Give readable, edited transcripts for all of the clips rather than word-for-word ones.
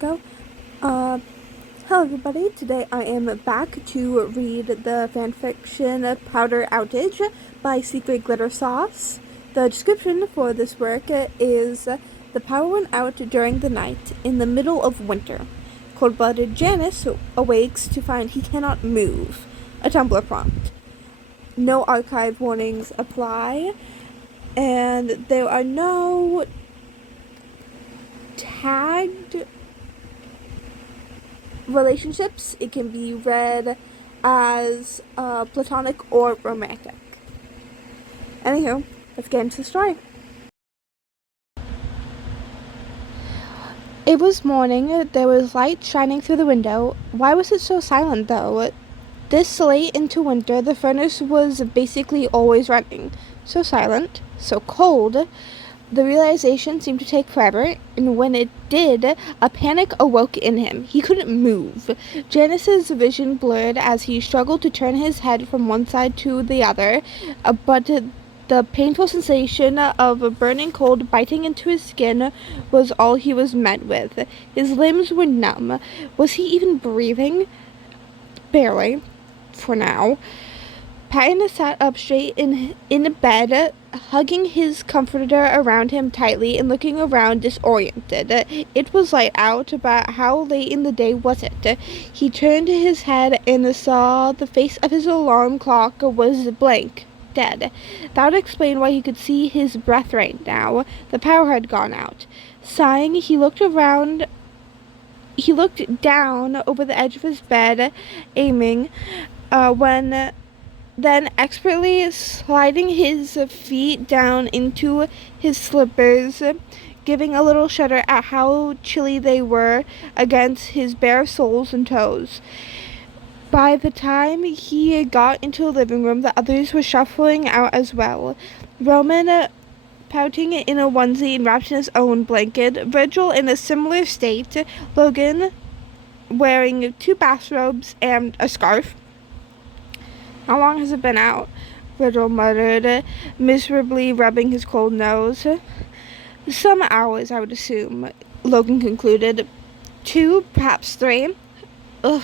Go. Hello everybody, today I am back to read the fanfiction Powder Outage by secretglittersauce. The description for this work is: the power went out during the night, in the middle of winter. Cold-blooded Janus awakes to find he cannot move. A Tumblr prompt. No archive warnings apply, and there are no tagged relationships. It can be read as platonic or romantic. Anywho, let's get into the story. It was morning. There was light shining through the window. Why was it so silent, though? This late into winter, the furnace was basically always running. So silent, so cold. The realization seemed to take forever, and when it did, a panic awoke in him. He couldn't move. Janus's vision blurred as he struggled to turn his head from one side to the other, but the painful sensation of burning cold biting into his skin was all he was met with. His limbs were numb. Was he even breathing? Barely, for now. Patton sat up straight in bed, hugging his comforter around him tightly and looking around disoriented. It was light out, but how late in the day was it? He turned his head and saw the face of his alarm clock was blank, dead. That would explain why he could see his breath right now. The power had gone out. Sighing, he looked down over the edge of his bed, aiming, then expertly sliding his feet down into his slippers, giving a little shudder at how chilly they were against his bare soles and toes. By the time he got into the living room, the others were shuffling out as well. Roman pouting in a onesie and wrapped in his own blanket, Virgil in a similar state, Logan wearing 2 bathrobes and a scarf. How long has it been out? Virgil muttered, miserably rubbing his cold nose. Some hours, I would assume, Logan concluded. 2, perhaps 3. Ugh.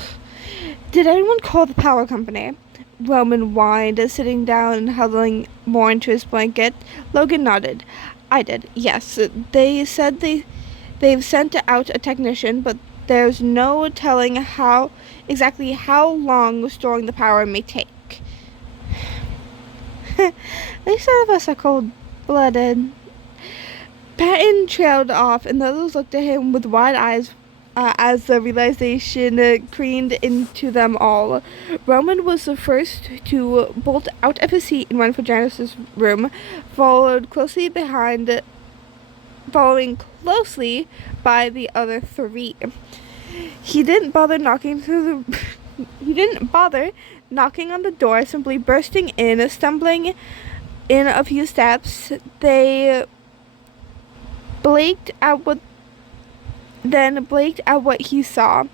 Did anyone call the power company? Roman whined, sitting down and huddling more into his blanket. Logan nodded. I did, yes. They said they've sent out a technician, but there's no telling exactly how long restoring the power may take. At least none of us are cold-blooded. Patton trailed off, and the others looked at him with wide eyes as the realization creamed into them all. Roman was the first to bolt out of his seat and run for Janus's room, following closely by the other 3. He didn't bother knocking on the door, simply bursting in, stumbling in a few steps. They blinked at what he saw.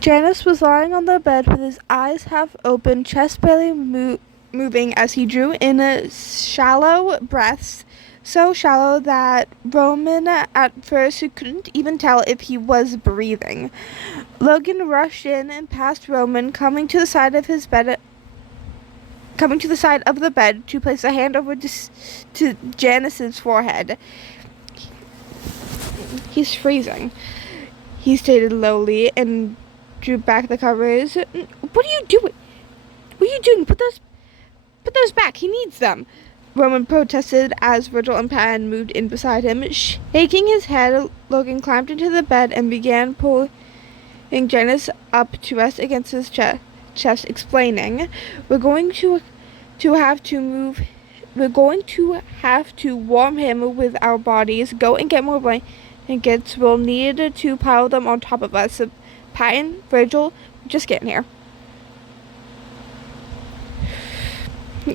Janus was lying on the bed with his eyes half open, chest barely moving as he drew in shallow breaths, so shallow that Roman at first couldn't even tell if he was breathing. Logan rushed in and past Roman, coming to the side of the bed to place a hand over to Janus's forehead. He's freezing, he stated lowly and drew back the covers. What are you doing? Put those back. He needs them. Roman protested as Virgil and Patton moved in beside him. Shaking his head, Logan climbed into the bed and began pulling Janus up to rest against his chest, explaining, We're going to have to warm him with our bodies. Go and get more blankets. We'll need to pile them on top of us. Patton, Virgil, just getting here.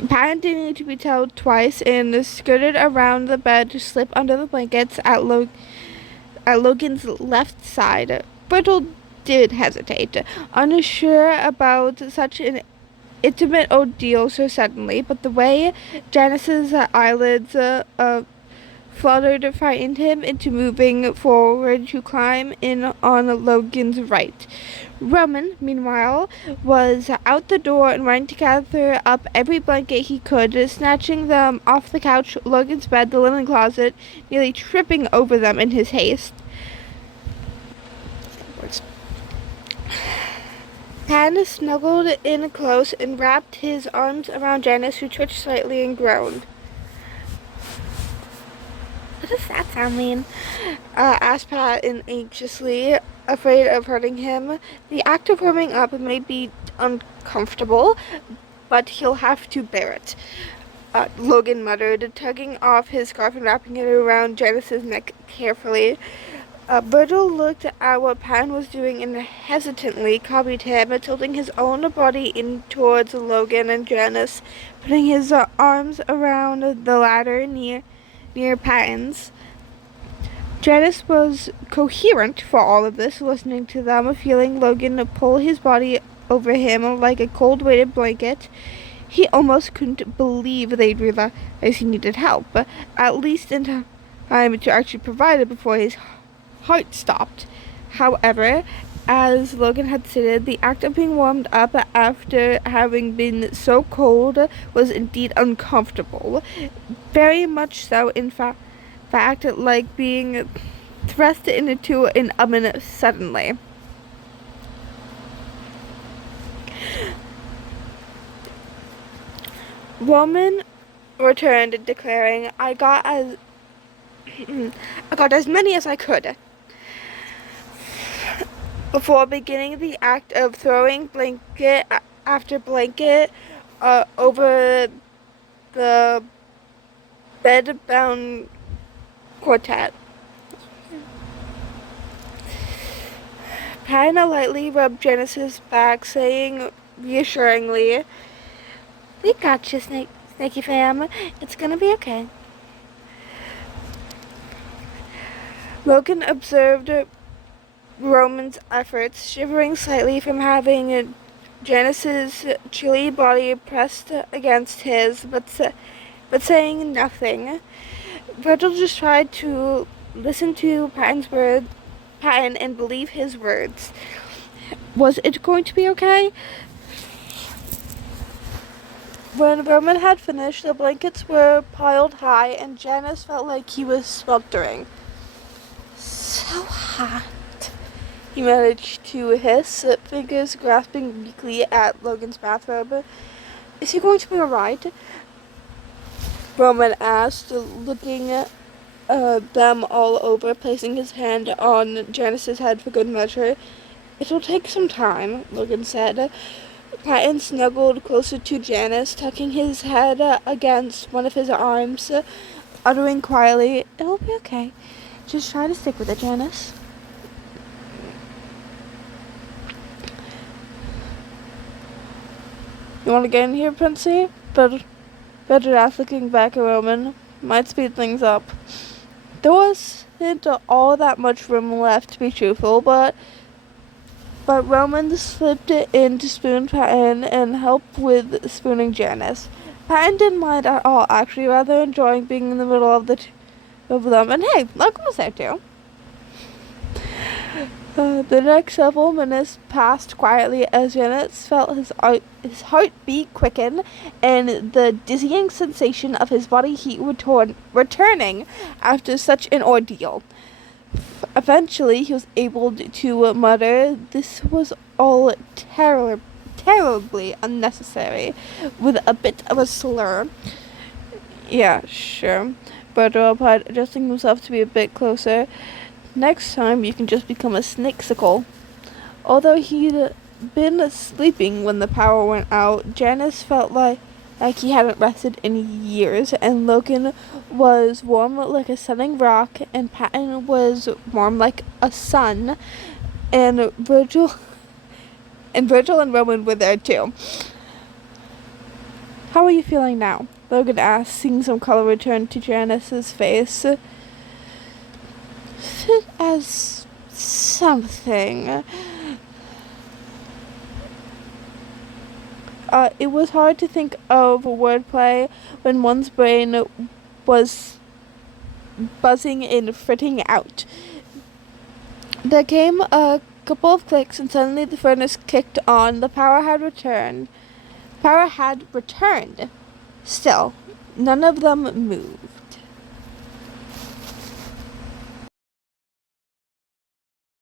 Patton didn't need to be told twice and skirted around the bed to slip under the blankets at Logan's left side. Virgil did hesitate, unsure about such an intimate ordeal so suddenly, but the way Janus's eyelids fluttered frightened him into moving forward to climb in on Logan's right. Roman, meanwhile, was out the door and running to gather up every blanket he could, snatching them off the couch, Logan's bed, the linen closet, nearly tripping over them in his haste. Pan snuggled in close and wrapped his arms around Janus, who twitched slightly and groaned. What does that sound mean? Asked Patton anxiously, afraid of hurting him. The act of warming up may be uncomfortable, but he'll have to bear it. Logan muttered, tugging off his scarf and wrapping it around Janus's neck carefully. Virgil looked at what Patton was doing and hesitantly copied him, tilting his own body in towards Logan and Janus, putting his arms around the latter near Patton's. Janus was coherent for all of this, listening to them, feeling Logan pull his body over him like a cold-weighted blanket. He almost couldn't believe they'd realize he needed help, at least in time to actually provide it before his heart stopped. However, as Logan had stated, the act of being warmed up after having been so cold was indeed uncomfortable. Very much so, in fact, like being thrust into an oven suddenly. Roman returned, declaring, I got as many as I could, before beginning the act of throwing blanket after blanket over the bed-bound quartet. Patton lightly rubbed Janus's back, saying reassuringly, We got you, Snaky Fam. It's gonna be okay. Logan observed Roman's efforts, shivering slightly from having Janus's chilly body pressed against his, but saying nothing. Virgil just tried to listen to Patton and believe his words. Was it going to be okay? When Roman had finished, the blankets were piled high, and Janus felt like he was sweltering. So hot, he managed to hiss, fingers grasping weakly at Logan's bathrobe. Is he going to be alright? Roman asked, looking them all over, placing his hand on Janus's head for good measure. It'll take some time, Logan said. Patton snuggled closer to Janus, tucking his head against one of his arms, uttering quietly, It'll be okay. Just try to stick with it, Janus. You want to get in here, Princey? Better asked, looking back at Roman. Might speed things up. There wasn't all that much room left, to be truthful, but Roman slipped it in to spoon Patton and help with spooning Janus. Patton didn't mind at all, actually, rather enjoying being in the middle of the two of them. And hey, Logan was there too. The next several minutes passed quietly as Janus felt his heartbeat quicken and the dizzying sensation of his body heat returning after such an ordeal. Eventually, he was able to mutter, This was all terribly unnecessary, with a bit of a slur. Yeah, sure. Berto replied, adjusting himself to be a bit closer. Next time, you can just become a snakesicle. Although he'd been sleeping when the power went out, Janus felt like he hadn't rested in years, and Logan was warm like a sunning rock, and Patton was warm like a sun, and Virgil and Roman were there too. How are you feeling now? Logan asked, seeing some color return to Janus's face. Fit as something. It was hard to think of wordplay when one's brain was buzzing and fritting out. There came a couple of clicks, and suddenly the furnace kicked on. The power had returned. Still, none of them moved.